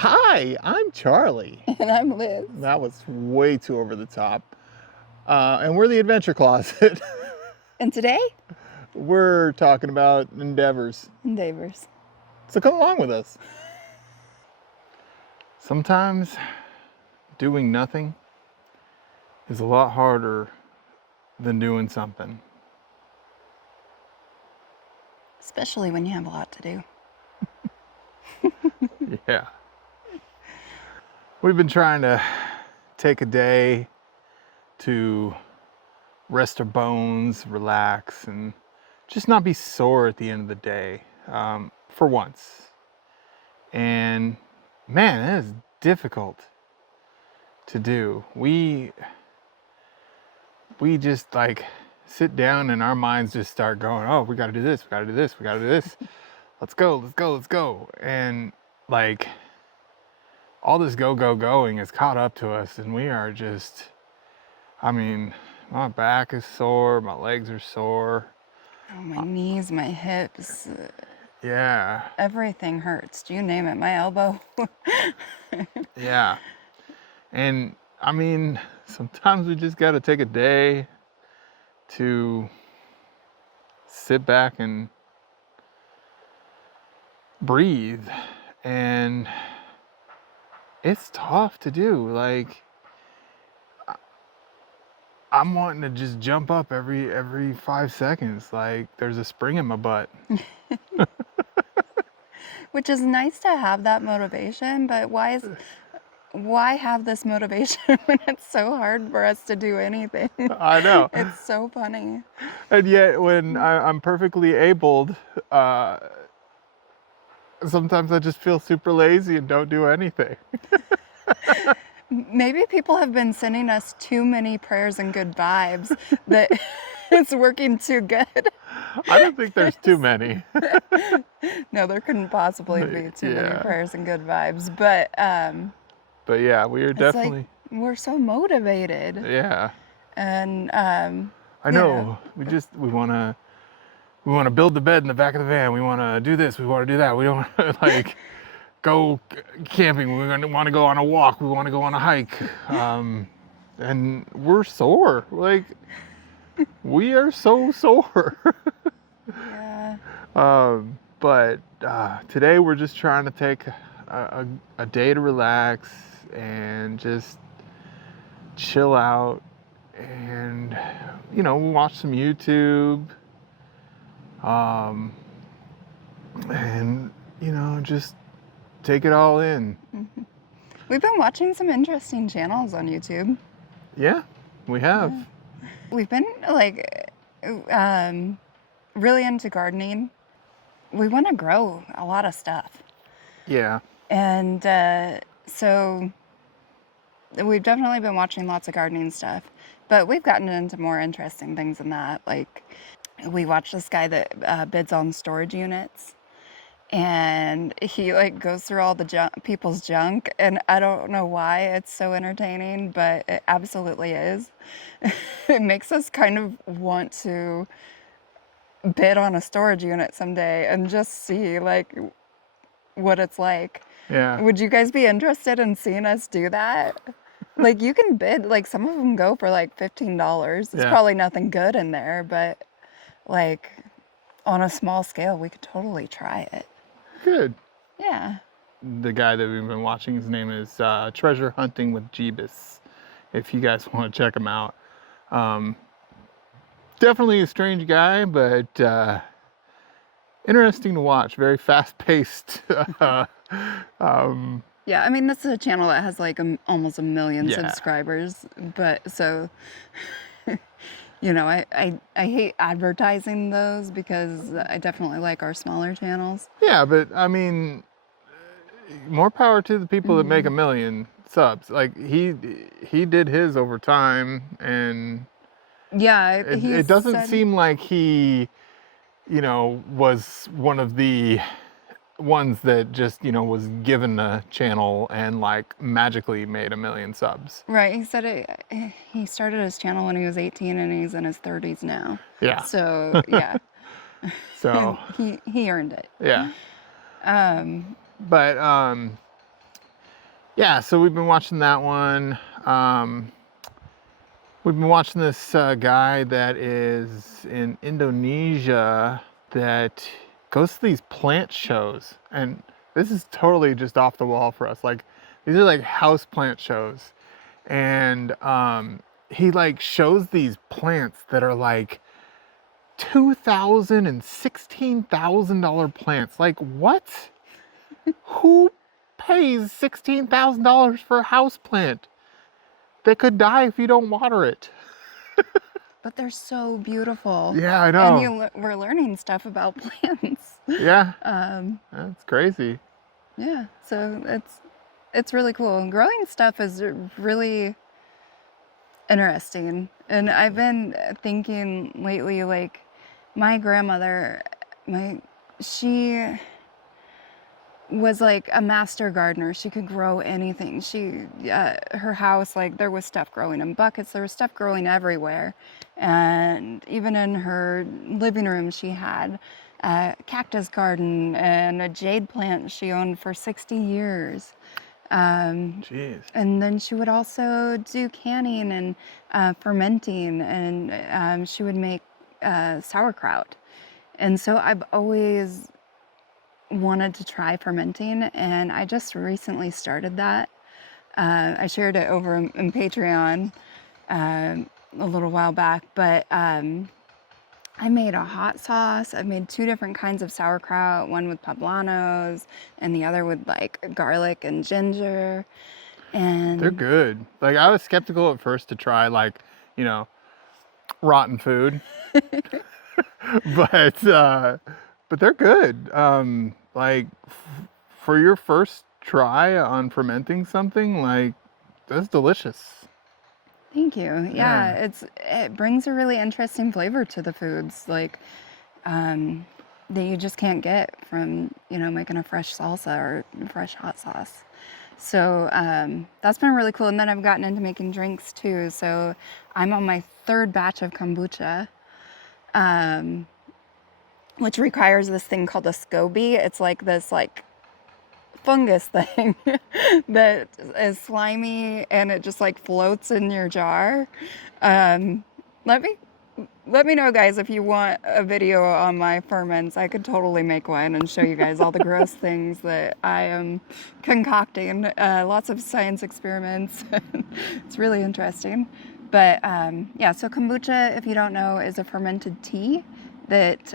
Hi, I'm Charlie. And I'm Liz. That was way too over the top. And we're the Adventure Closet. And today? We're talking about endeavors. Endeavors. So come along with us. Sometimes doing nothing is a lot harder than doing something. Especially when you have a lot to do. Yeah. We've been trying to take a day to rest our bones, relax, and just not be sore at the end of the day, for once. And man, that is difficult to do. We just like sit down and our minds just start going, oh, we gotta do this, we gotta do this, we gotta do this. Let's go, let's go, let's go. And like all this going is caught up to us, and we are just, I mean, my back is sore, my legs are sore. Oh, my knees, my hips. Yeah. Everything hurts. You name it, my elbow. Yeah. And I mean, sometimes we just got to take a day to sit back and breathe. And it's tough to do. Like, I'm wanting to just jump up every 5 seconds. Like there's a spring in my butt. Which is nice to have that motivation, but why have this motivation when it's so hard for us to do anything? I know. It's so funny. And yet when I'm perfectly abled, sometimes I just feel super lazy and don't do anything. Maybe people have been sending us too many prayers and good vibes that it's working too good. I don't think there's too many. No, there couldn't possibly be too many Yeah. prayers and good vibes, but yeah, we are it's definitely. like we're so motivated. Yeah. And I know. We want to build the bed in the back of the van. We want to do this. We want to do that. We don't want to like go camping. We want to go on a walk. We want to go on a hike. And we're sore. Like we are so sore. yeah. But today we're just trying to take a day to relax and just chill out and, you know, watch some YouTube. And, you know, just take it all in. Mm-hmm. We've been watching some interesting channels on YouTube. Yeah, we have. Yeah. We've been like really into gardening. We want to grow a lot of stuff. Yeah. And so we've definitely been watching lots of gardening stuff, but we've gotten into more interesting things than that. Like we watched this guy that bids on storage units, and he like goes through all the people's junk, and I don't know why it's so entertaining, but it absolutely is. It makes us kind of want to bid on a storage unit someday and just see like what it's like. Yeah. Would you guys be interested in seeing us do that? Like you can bid, like some of them go for like $15. It's Yeah. probably nothing good in there, but like on a small scale, we could totally try it. Good. Yeah. The guy that we've been watching, his name is Treasure Hunting with Jeebus. If you guys want to check him out. Definitely a strange guy, but interesting to watch. Very fast-paced. Yeah, I mean, this is a channel that has like almost 1 million subscribers, but so, you know, I hate advertising those because I definitely like our smaller channels. Yeah, but I mean, more power to the people that make 1 million subs. Like he did his over time, and yeah, it doesn't seem like he, you know, was one of the ones that just, you know, was given a channel and like magically made 1 million subs. Right. He said he started his channel when he was 18 and he's in his 30s now. Yeah. So, yeah. So he earned it. yeah. But yeah, so we've been watching that one. We've been watching this guy that is in Indonesia that goes to these plant shows, and this is totally just off the wall for us. Like, these are like house plant shows, and he like shows these plants that are like $2,000 and $16,000 plants. Like, what? Who pays $16,000 for a house plant that could die if you don't water it? But they're so beautiful. Yeah, I know. And we're learning stuff about plants. Yeah, Um, that's crazy. yeah, so it's really cool. And growing stuff is really interesting. And I've been thinking lately, like, my grandmother, she was like a master gardener. She could grow anything. Her house, like, there was stuff growing in buckets. There was stuff growing everywhere. And even in her living room, she had a cactus garden and a jade plant she owned for 60 years. Jeez. And then she would also do canning and fermenting, and she would make sauerkraut. And so I've always wanted to try fermenting, and I just recently started that. I shared it over in Patreon a little while back, but I made a hot sauce. I made 2 different kinds of sauerkraut, one with poblanos and the other with like garlic and ginger. And They're good. Like, I was skeptical at first to try, like, you know, rotten food. but they're good. Like, for your first try on fermenting something, like, that's delicious. thank you. Yeah, it brings a really interesting flavor to the foods, like that you just can't get from, making a fresh salsa or fresh hot sauce. So that's been really cool. And then I've gotten into making drinks too. So I'm on my 3rd batch of kombucha, which requires this thing called a SCOBY. It's like this fungus thing that is slimy, and it just like floats in your jar. Let me know, guys, if you want a video on my ferments. I could totally make one and show you guys all the gross things that I am concocting. Lots of science experiments. It's really interesting. But yeah, so kombucha, if you don't know, is a fermented tea that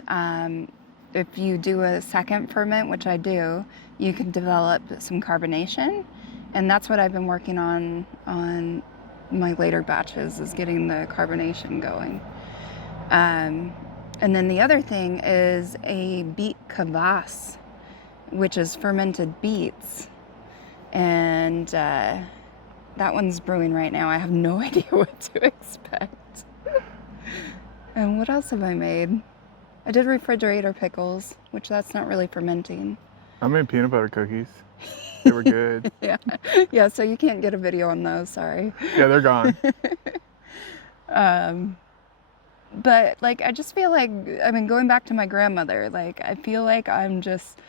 if you do a second ferment, which I do, you can develop some carbonation. And that's what I've been working on my later batches, is getting the carbonation going. And then the other thing is a beet kvass, which is fermented beets. And that one's brewing right now. I have no idea what to expect. And what else have I made? I did refrigerator pickles, which that's not really fermenting. I made peanut butter cookies. They were good. Yeah, so you can't get a video on those, sorry. Yeah, they're gone. But like, I just feel like, going back to my grandmother, like, I feel like I'm just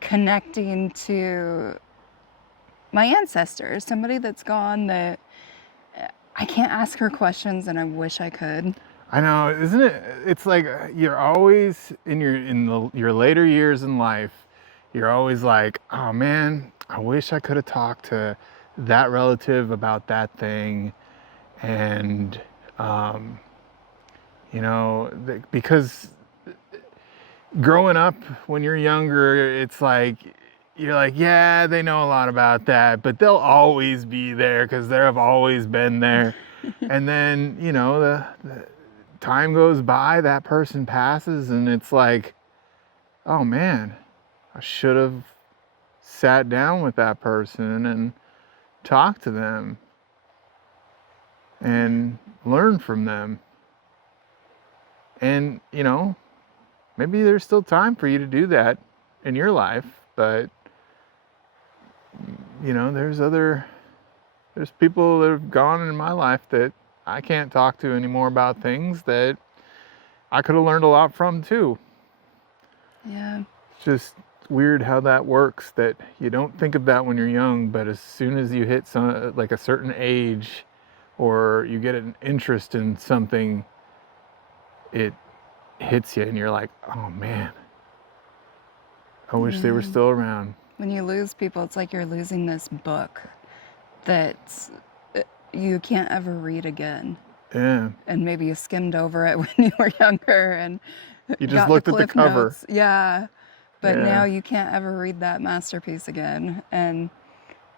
connecting to my ancestors, somebody that's gone that I can't ask her questions, and I wish I could. I know, isn't it? It's like you're always in your later years in life, you're always like, oh man, I wish I could have talked to that relative about that thing. And because growing up when you're younger, it's like, you're like, yeah, they know a lot about that, but they'll always be there because they have always been there. And then, the time goes by, that person passes, and it's like, oh man, I should have sat down with that person and talked to them and learned from them. And, maybe there's still time for you to do that in your life, but, there's people that have gone in my life that I can't talk to anymore about things that I could have learned a lot from too. Yeah. Just weird how that works, that you don't think of that when you're young, but as soon as you hit like a certain age, or you get an interest in something, it hits you and you're like, oh man, I wish they were still around. When you lose people, it's like you're losing this book that you can't ever read again. Yeah. And maybe you skimmed over it when you were younger and You just got looked at the cliff cover. notes. Yeah. But Yeah. now you can't ever read that masterpiece again.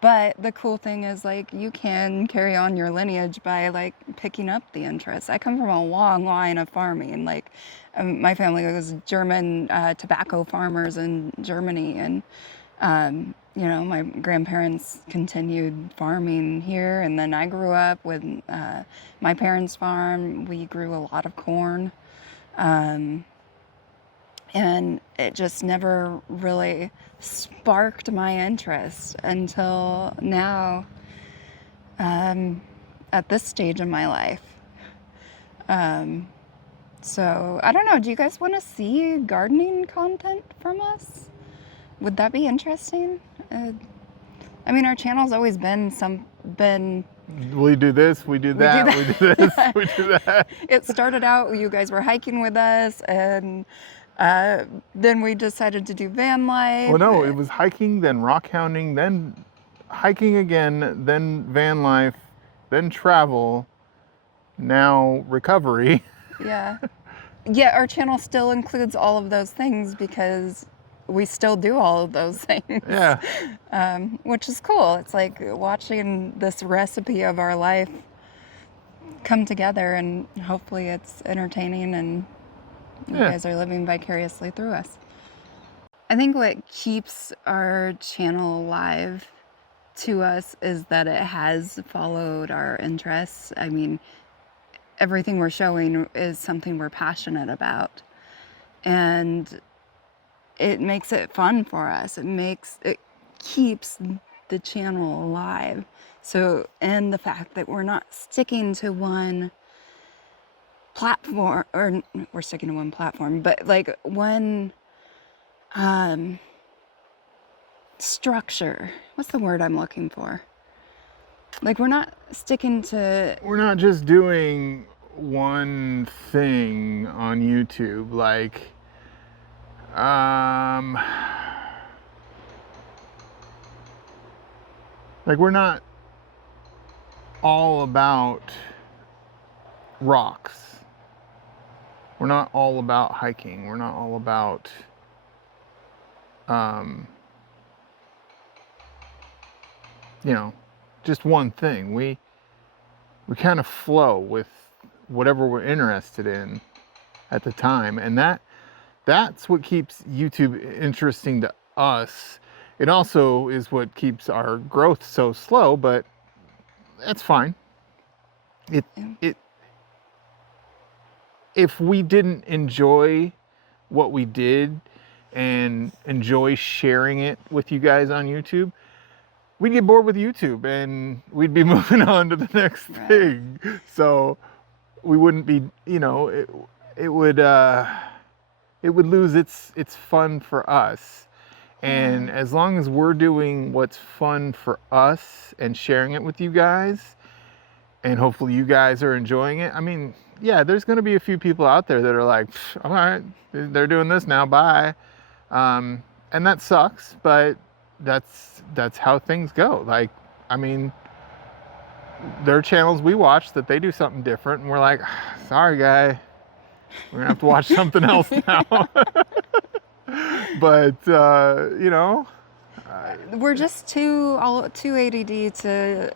But the cool thing is, like, you can carry on your lineage by, like, picking up the interest. I come from a long line of farming. Like, my family was German tobacco farmers in Germany. And, you know, my grandparents continued farming here. And then I grew up with my parents' farm. We grew a lot of corn. And it just never really sparked my interest until now, at this stage in my life. So I don't know, do you guys want to see gardening content from us? Would that be interesting? I mean, our channel's always been We do this, we do that, we do this, we do that. It started out, you guys were hiking with us, and then we decided to do van life. Well, no, it was hiking, then rock hounding, then hiking again, then van life, then travel, now recovery. Yeah. Yeah, our channel still includes all of those things because we still do all of those things. Yeah. Which is cool. It's like watching this recipe of our life come together, and hopefully it's entertaining and you guys are living vicariously through us. I think what keeps our channel alive to us is that it has followed our interests. I mean, everything we're showing is something we're passionate about. And it makes it fun for us. It keeps the channel alive. So, and the fact that we're not sticking to one platform, or we're sticking to one platform, but like one structure. What's the word I'm looking for? Like, we're not sticking to... We're not just doing one thing on YouTube, like, we're not all about rocks. We're not all about hiking. We're not all about, you know, just one thing. We kind of flow with whatever we're interested in at the time, and that's what keeps YouTube interesting to us. It also is what keeps our growth so slow, but that's fine. If we didn't enjoy what we did and enjoy sharing it with you guys on YouTube, we'd get bored with YouTube and we'd be moving on to the next thing. So we wouldn't be, you know, it would lose its fun for us. And as long as we're doing what's fun for us and sharing it with you guys, and hopefully you guys are enjoying it. I mean, yeah, there's going to be a few people out there that are like, all right, they're doing this now, bye. And that sucks, but that's how things go. Like, I mean, there are channels we watch that they do something different, and we're like, sorry, guy, we're gonna have to watch something else now. But you know, we're just too ADD to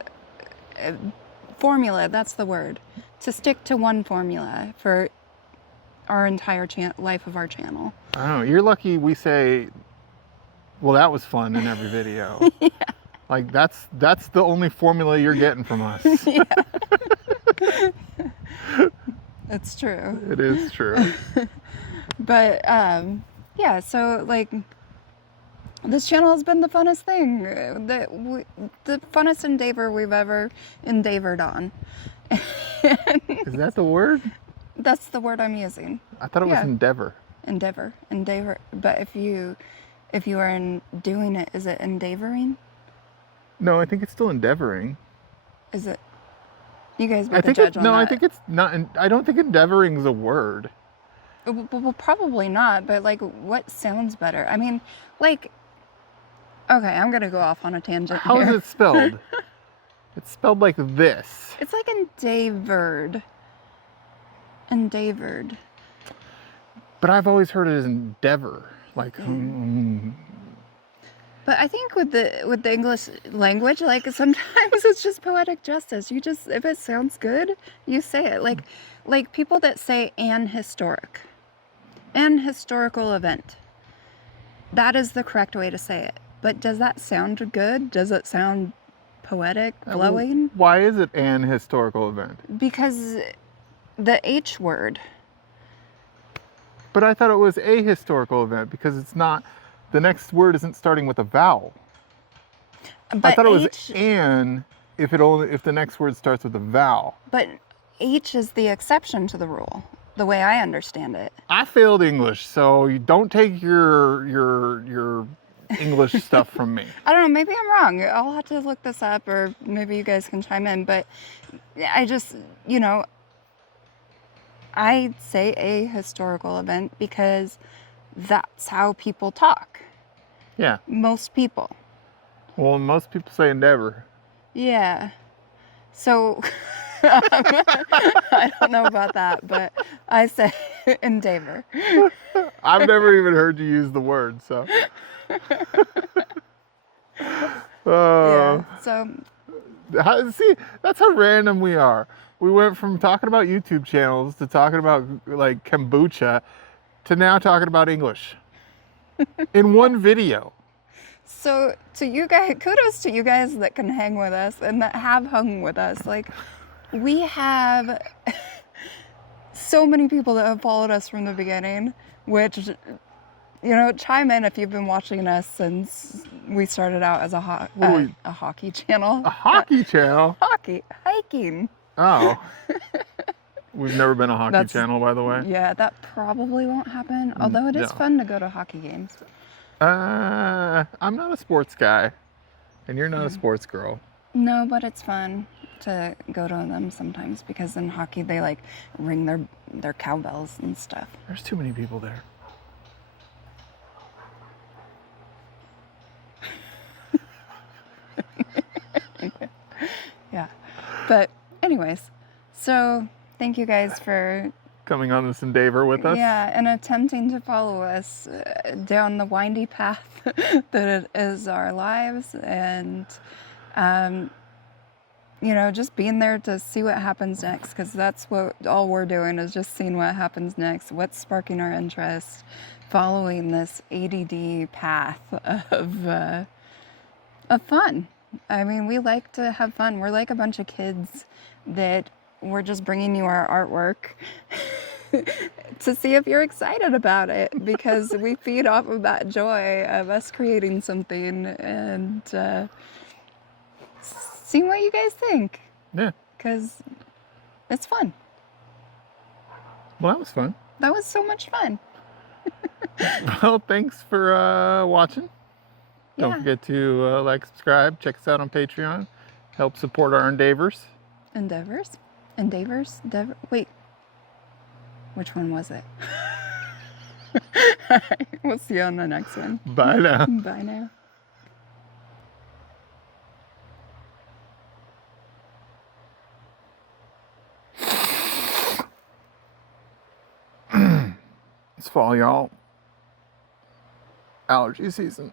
formula. That's the word. To stick to one formula for our entire life of our channel. I don't know. You're lucky we say, well, that was fun in every video. Yeah. Like, that's the only formula you're getting from us. Yeah. It's true. It is true. But yeah, so like, this channel has been the funnest thing, the funnest endeavor we've ever endeavored on. Is that the word? That's the word I'm using. I thought it was endeavor. Endeavor. But if you if you are doing it, is it endeavoring? No, I think it's still endeavoring. Is it? You guys be I the think judge it, on no, that. I think it's not. I don't think endeavoring is a word. Well, probably not, but like, what sounds better? I mean, like, okay, I'm gonna go off on a tangent How here. is it spelled? It's spelled like this. It's like endeavored. Endeavored. But I've always heard it as endeavor. Like, But I think with the English language, like sometimes it's just poetic justice. You just, if it sounds good, you say it. Like people that say an historical event. That is the correct way to say it. But does that sound good? Does it sound poetic, glowing? Why is it an historical event? Because the H word. But I thought it was a historical event because it's not, the next word isn't starting with a vowel. But I thought it was H, an if the next word starts with a vowel. but H is the exception to the rule, the way I understand it. I failed English, so you don't take your English stuff from me. I don't know, maybe I'm wrong. I'll have to look this up, or maybe you guys can chime in, but I just, I say a historical event because that's how people talk. Yeah. Most people. Well, most people say endeavor. Yeah. So, I don't know about that, but I say endeavor. I've never even heard you use the word, so. Yeah. So, See, that's how random we are. We went from talking about YouTube channels to talking about like kombucha to now talking about English in one video. So to you guys, kudos to you guys that can hang with us and that have hung with us. Like, we have so many people that have followed us from the beginning, which, chime in if you've been watching us since we started out as a hockey channel. A hockey channel? Hiking. Oh. We've never been a hockey channel, by the way. Yeah, that probably won't happen. Although it is fun to go to hockey games. I'm not a sports guy, and you're not a sports girl. No, but it's fun to go to them sometimes because in hockey they like ring their cowbells and stuff. There's too many people there. Yeah. But anyways, so thank you guys for coming on this endeavor with us. Yeah, and attempting to follow us down the windy path that it is our lives, and just being there to see what happens next, because that's what all we're doing is just seeing what happens next, what's sparking our interest, following this ADD path of fun. I mean, we like to have fun. We're like a bunch of kids that we're just bringing you our artwork to see if you're excited about it, because we feed off of that joy of us creating something and seeing what you guys think. Yeah. Because it's fun. Well, that was fun. That was so much fun. Well, thanks for watching. Don't forget to like, subscribe, check us out on Patreon, help support our endeavors. Wait, which one was it? All right, we'll see you on the next one. Bye now. Bye now. It's fall, y'all. Allergy season.